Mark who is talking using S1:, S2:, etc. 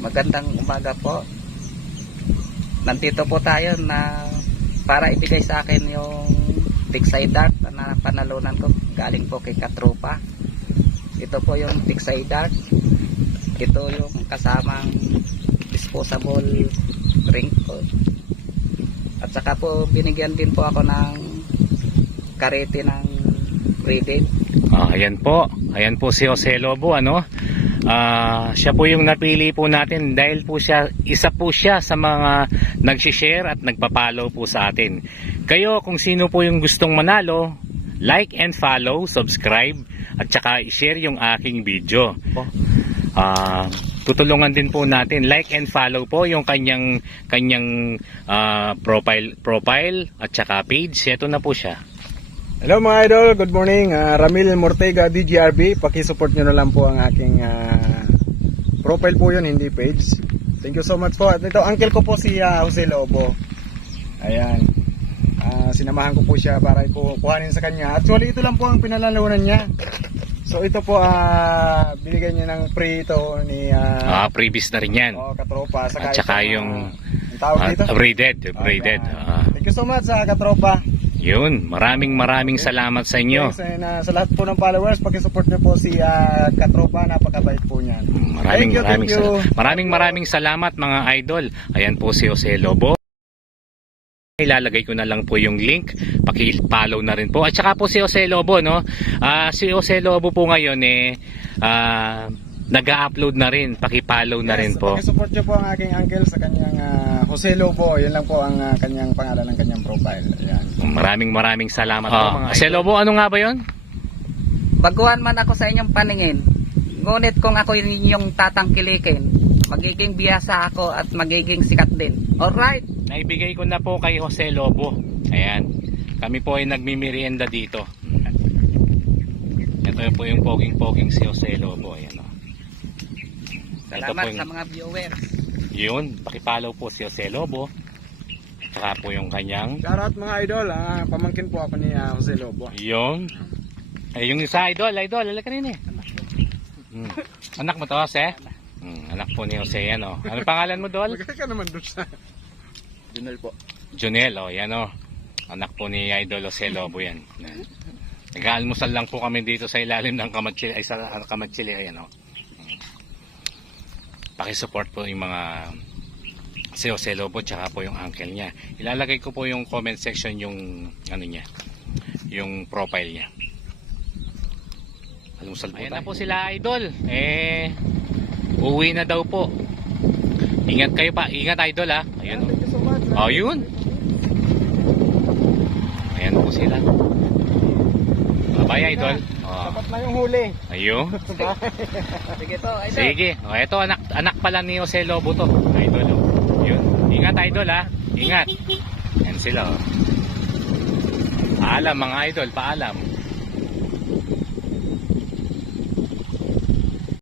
S1: Magandang umaga po. Nandito po tayo na para ibigay sa akin yung Tiksay Dart na panalunan ko. Galing po kay Katropa. Ito po yung Tiksay Dart. Ito yung kasamang disposable ring ko. At saka po binigyan din po ako ng karete ng ribbon.
S2: Ayan po. Ayan po si Jose Lobo, ano? Siya po yung napili po natin dahil po siya, isa po siya sa mga nag-share at nagpa-follow po sa atin. Kayo kung sino po yung gustong manalo, like and follow, subscribe at saka i-share yung aking video. Tutulungan din po natin, like and follow po yung kanyang profile at saka page. Ito na po siya.
S3: Hello mga idol, good morning. Ramil Mortega DGRB, paki-support nyo na lang po ang aking profile po yun, hindi page. Thank you so much po. At ito, uncle ko po si Jose Lobo. Ayan. Sinamahan ko po siya para kuhanin sa kanya. Actually, ito lang po ang pinalalunan niya. So ito po, binigay niya ng free ito ni...
S2: previous na rin yan.
S3: Katropa.
S2: At saka yung
S3: tawag dito?
S2: braided.
S3: Thank you so much sa Katropa.
S2: Yun, maraming salamat sa inyo.
S3: Yes, and, sa lahat po ng followers, paki-support niyo po si Katropa, napakabait po niyan.
S2: Maraming salamat mga idol. Ayan po si Jose Lobo. Ilalagay ko na lang po yung link, paki-follow na rin po. At saka po si Jose Lobo, no? Si Jose Lobo po ngayon nag-upload na rin, paki-follow na rin po.
S3: Paki-support niyo po ang aking uncle sa kanyang Jose Lobo. Yan lang po ang kanyang pangalan ng kanyang profile. Ayan.
S2: Maraming salamat po mga Jose Lobo, ano nga ba 'yon?
S1: Baguhan man ako sa inyong paningin. Ngunit kung ako yung tatangkilikin, magiging biyasa ako at magiging sikat din. Alright?
S2: Naibigay ko na po kay Jose Lobo. Ayan. Kami po ay nagmimerienda dito. Ito po yung poging si Jose Lobo. Ayan o.
S1: Salamat sa mga viewers.
S2: Yun, paki-follow po si Jose Lobo. Saka po yung kanyang
S3: Shoutout mga idol, pamangkin po ako ni Jose Lobo.
S2: yun. Ay, yung isa idol, halika rin eh. Anak mo to, Jose? Anak po ni Jose yan o. Ano pangalan mo, Dol?
S3: Magkaka ka naman doon sa Junel po.
S2: Junel, o yan o. Anak po ni Idol Jose Lobo yan. Nag-aalmusal lang po kami dito sa ilalim ng kamatsili, sa kamatsili, ayan o. Paki-support po yung mga si Jose Lobo tsaka po yung uncle niya. Ilalagay ko po yung comment section yung ano niya, yung profile niya. Almusal po. Ayan na po sila idol. Uwi na daw po. Ingat kayo pa. Ingat idol ha. Ayun o.
S3: Thank you so much.
S2: Ayun. Ayan po sila. Bye idol.
S3: Dapat na yung huli.
S2: Ayun.
S1: Sige to, idol.
S2: Sige. O, ito anak pala ni Jose Lobo to. Idol o. Yun. Ingat idol ha. Ingat. Yan sila o. Paalam mga idol. Paalam.